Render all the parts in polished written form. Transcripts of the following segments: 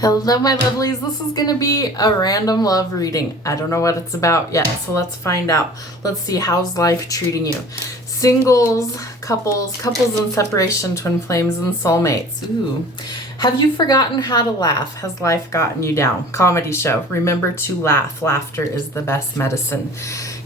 Hello, my lovelies. This is going to be a random love reading. I don't know what it's about yet, so let's find out. Let's see, how's life treating you? Singles, couples in separation, twin flames, and soulmates. Ooh. Have you forgotten how to laugh? Has life gotten you down? Comedy show. Remember to laugh. Laughter is the best medicine.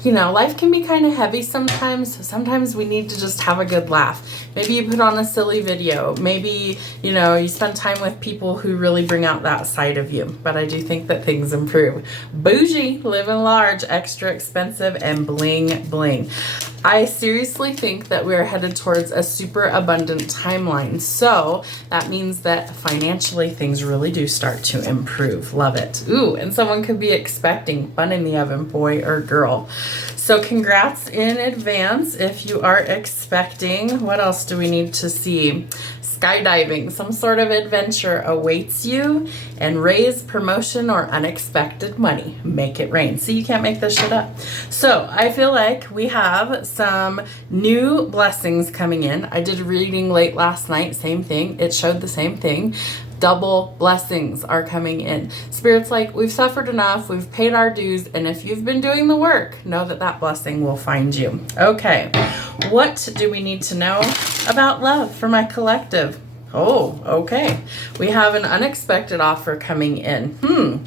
You know, life can be kind of heavy sometimes. So sometimes we need to just have a good laugh. Maybe you put on a silly video. Maybe, you know, you spend time with people who really bring out that side of you. But I do think that things improve. Bougie, living large, extra expensive, and bling bling. I seriously think that we're headed towards a super abundant timeline. So that means that financially things really do start to improve. Love it. Ooh, and someone could be expecting bun in the oven, boy or girl. So congrats in advance if you are expecting. What else do we need to see? Skydiving, some sort of adventure awaits you, and raise, promotion, or unexpected money. Make it rain. See, you can't make this shit up. So I feel like we have some new blessings coming in. I did a reading late last night, same thing. It showed the same thing. Double blessings are coming in. Spirit's like, we've suffered enough, we've paid our dues, and if you've been doing the work, know that that blessing will find you. Okay, what do we need to know about love for my collective? Oh, okay. We have an unexpected offer coming in.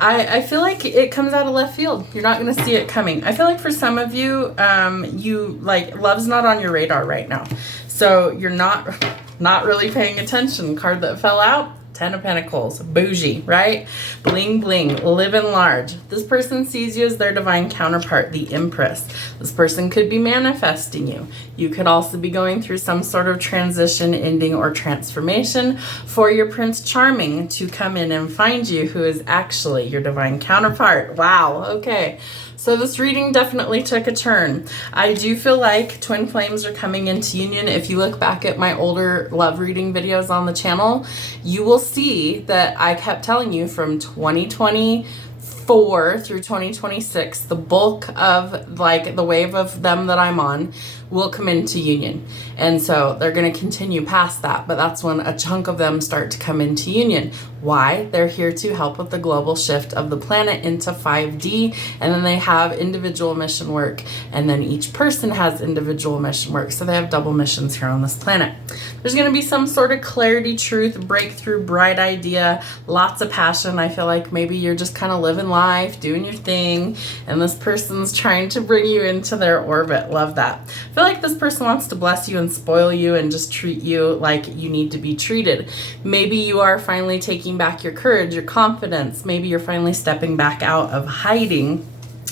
I feel like it comes out of left field. You're not going to see it coming. I feel like for some of you, love's not on your radar right now. So you're not really paying attention. Card that fell out, 10 of Pentacles, bougie, right? Bling, bling, living large. This person sees you as their divine counterpart, the Empress. This person could be manifesting you. You could also be going through some sort of transition, ending, or transformation for your Prince Charming to come in and find you, who is actually your divine counterpart. Wow, okay. So this reading definitely took a turn. I do feel like twin flames are coming into union. If you look back at my older love reading videos on the channel, you will see that I kept telling you from 2024 through 2026, the bulk of like the wave of them that I'm on will come into union. And so they're going to continue past that, but that's when a chunk of them start to come into union. Why? They're here to help with the global shift of the planet into 5D, and then they have individual mission work, and then each person has individual mission work, so they have double missions here on this planet. There's going to be some sort of clarity, truth, breakthrough, bright idea, lots of passion. I feel like maybe you're just kind of living life, doing your thing, and this person's trying to bring you into their orbit. Love that. I feel like this person wants to bless you and spoil you and just treat you like you need to be treated. Maybe you are finally taking back your courage, your confidence. Maybe you're finally stepping back out of hiding.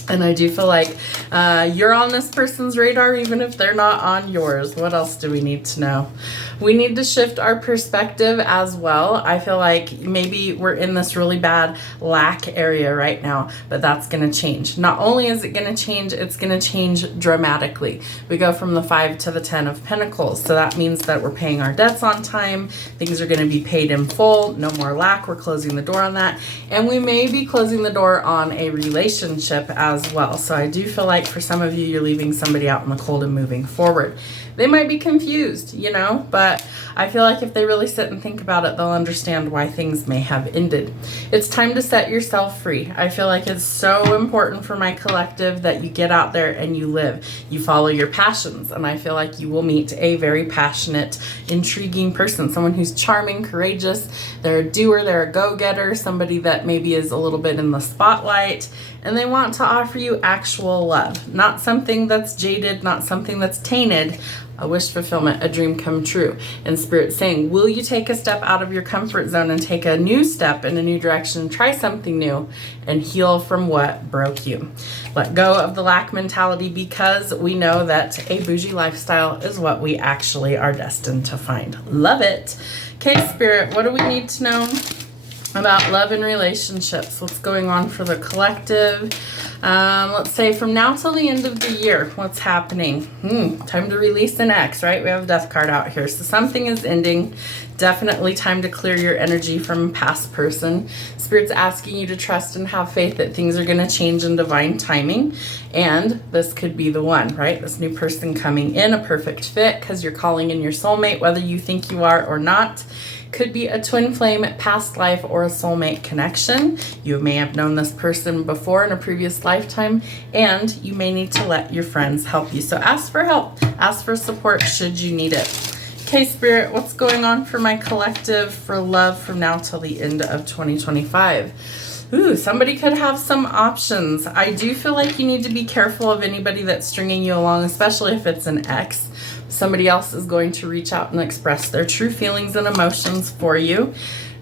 And I do feel like you're on this person's radar, even if they're not on yours. What else do we need to know? We need to shift our perspective as well. I feel like maybe we're in this really bad lack area right now, but that's going to change. Not only is it going to change, it's going to change dramatically. We go from the 5 to the 10 of Pentacles. So that means that we're paying our debts on time. Things are going to be paid in full. No more lack. We're closing the door on that. And we may be closing the door on a relationship as well. So I do feel like for some of you, you're leaving somebody out in the cold and moving forward. They might be confused, you know, but I feel like if they really sit and think about it, they'll understand why things may have ended. It's time to set yourself free. I feel like it's so important for my collective that you get out there and you live. You follow your passions, and I feel like you will meet a very passionate, intriguing person, someone who's charming, courageous. They're a doer, they're a go-getter, somebody that maybe is a little bit in the spotlight, and they want to offer you actual love, not something that's jaded, not something that's tainted. A wish fulfillment, a dream come true. And Spirit saying, will you take a step out of your comfort zone and take a new step in a new direction, try something new, and heal from what broke you? Let go of the lack mentality, because we know that a bougie lifestyle is what we actually are destined to find. Love it. Okay, Spirit, what do we need to know about love and relationships? What's going on for the collective? Let's say from now till the end of the year, what's happening? Time to release an ex, right? We have a death card out here. So something is ending. Definitely time to clear your energy from a past person. Spirit's asking you to trust and have faith that things are going to change in divine timing. And this could be the one, right? This new person coming in, a perfect fit, because you're calling in your soulmate, whether you think you are or not. Could be a twin flame, past life, or a soulmate connection. You may have known this person before in a previous lifetime, and you may need to let your friends help you. So ask for help, ask for support should you need it. Okay, Spirit, what's going on for my collective for love from now till the end of 2025? Ooh, somebody could have some options. I do feel like you need to be careful of anybody that's stringing you along, especially if it's an ex. Somebody else is going to reach out and express their true feelings and emotions for you.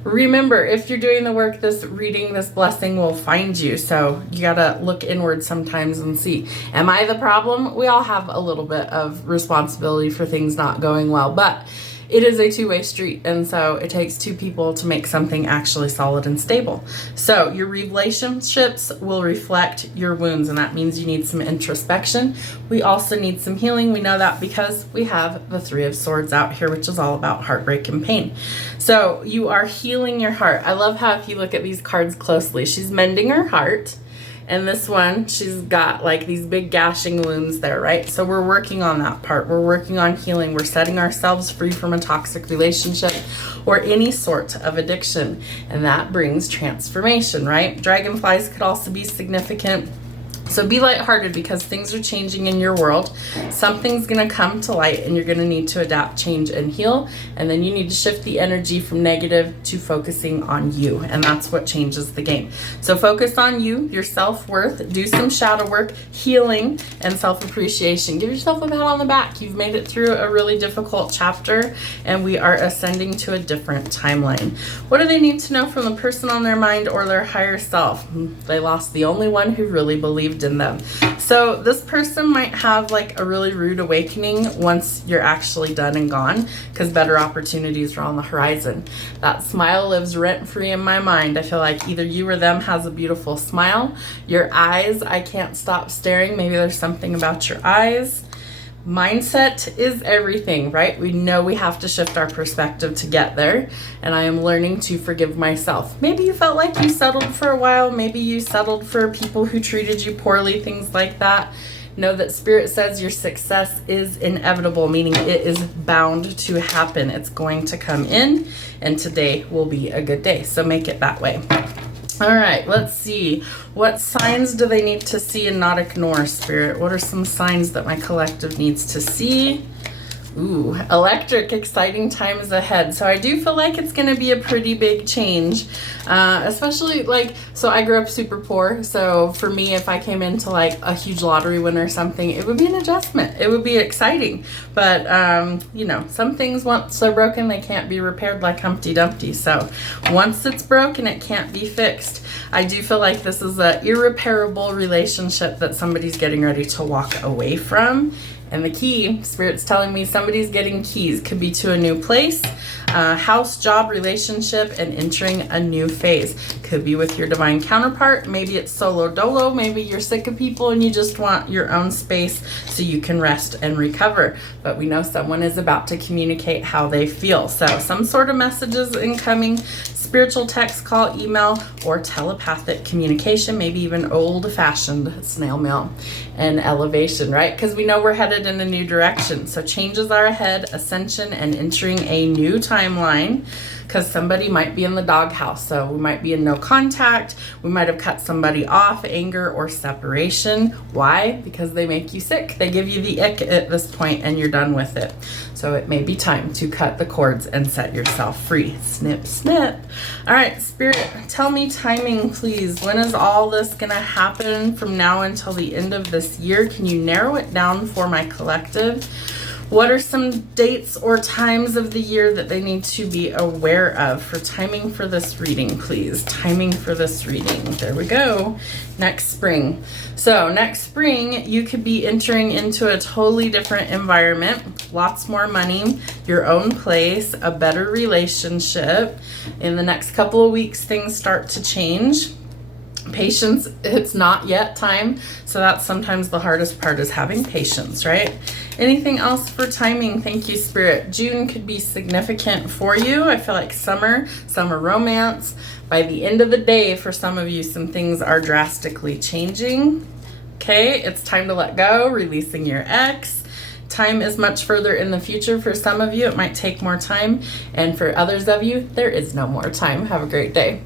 Remember, if you're doing the work, this reading, this blessing will find you. So you gotta look inward sometimes and see, am I the problem? We all have a little bit of responsibility for things not going well, but it is a two-way street, and so it takes two people to make something actually solid and stable. So your relationships will reflect your wounds, and that means you need some introspection. We also need some healing. We know that because we have the Three of Swords out here, which is all about heartbreak and pain. So you are healing your heart. I love how if you look at these cards closely, she's mending her heart. And this one, she's got like these big gashing wounds there, right? So we're working on that part. We're working on healing. We're setting ourselves free from a toxic relationship or any sort of addiction. And that brings transformation, right? Dragonflies could also be significant. So be lighthearted because things are changing in your world. Something's going to come to light and you're going to need to adapt, change, and heal. And then you need to shift the energy from negative to focusing on you. And that's what changes the game. So focus on you, your self-worth, do some shadow work, healing, and self-appreciation. Give yourself a pat on the back. You've made it through a really difficult chapter and we are ascending to a different timeline. What do they need to know from the person on their mind or their higher self? They lost the only one who really believed in them. So this person might have like a really rude awakening once you're actually done and gone, because better opportunities are on the horizon. That smile lives rent-free in my mind. I feel like either you or them has a beautiful smile. Your eyes, I can't stop staring. Maybe there's something about your eyes. Mindset is everything, right? We know we have to shift our perspective to get there, and I am learning to forgive myself. Maybe you felt like you settled for a while. Maybe you settled for people who treated you poorly, things like that. Know that Spirit says your success is inevitable, meaning it is bound to happen. It's going to come in, and today will be a good day. So make it that way. All right, let's see. What signs do they need to see and not ignore, Spirit? What are some signs that my collective needs to see? Ooh, electric, exciting times ahead. So I do feel like it's going to be a pretty big change, especially like, so I grew up super poor. So for me, if I came into like a huge lottery win or something, it would be an adjustment. It would be exciting. But, you know, some things once they're broken, they can't be repaired like Humpty Dumpty. So once it's broken, it can't be fixed. I do feel like this is an irreparable relationship that somebody's getting ready to walk away from. And the key, Spirit's telling me somebody's getting keys. Could be to a new place, house, job, relationship, and entering a new phase. Could be with your divine counterpart. Maybe it's solo dolo. Maybe you're sick of people and you just want your own space so you can rest and recover. But we know someone is about to communicate how they feel. So some sort of messages incoming. Spiritual text, call, email, or telepathic communication, maybe even old-fashioned snail mail and elevation, right? Because we know we're headed in a new direction. So changes are ahead, ascension, and entering a new timeline, because somebody might be in the doghouse. So we might be in no contact. We might have cut somebody off, anger or separation. Why? Because they make you sick. They give you the ick at this point and you're done with it. So it may be time to cut the cords and set yourself free. Snip, snip. All right, Spirit, tell me timing, please. When is all this going to happen from now until the end of this year? Can you narrow it down for my collective? What are some dates or times of the year that they need to be aware of for timing for this reading, please? Timing for this reading. There we go. Next spring. So next spring, you could be entering into a totally different environment, lots more money, your own place, a better relationship. In the next couple of weeks, things start to change. Patience, it's not yet time. So that's sometimes the hardest part, is having patience, right? Anything else for timing? Thank you, Spirit. June could be significant for you. I feel like summer romance. By the end of the day, for some of you, some things are drastically changing. Okay, it's time to let go, releasing your ex. time is much further in the future. For some of you, it might take more time, and for others of you, there is no more time. Have a great day.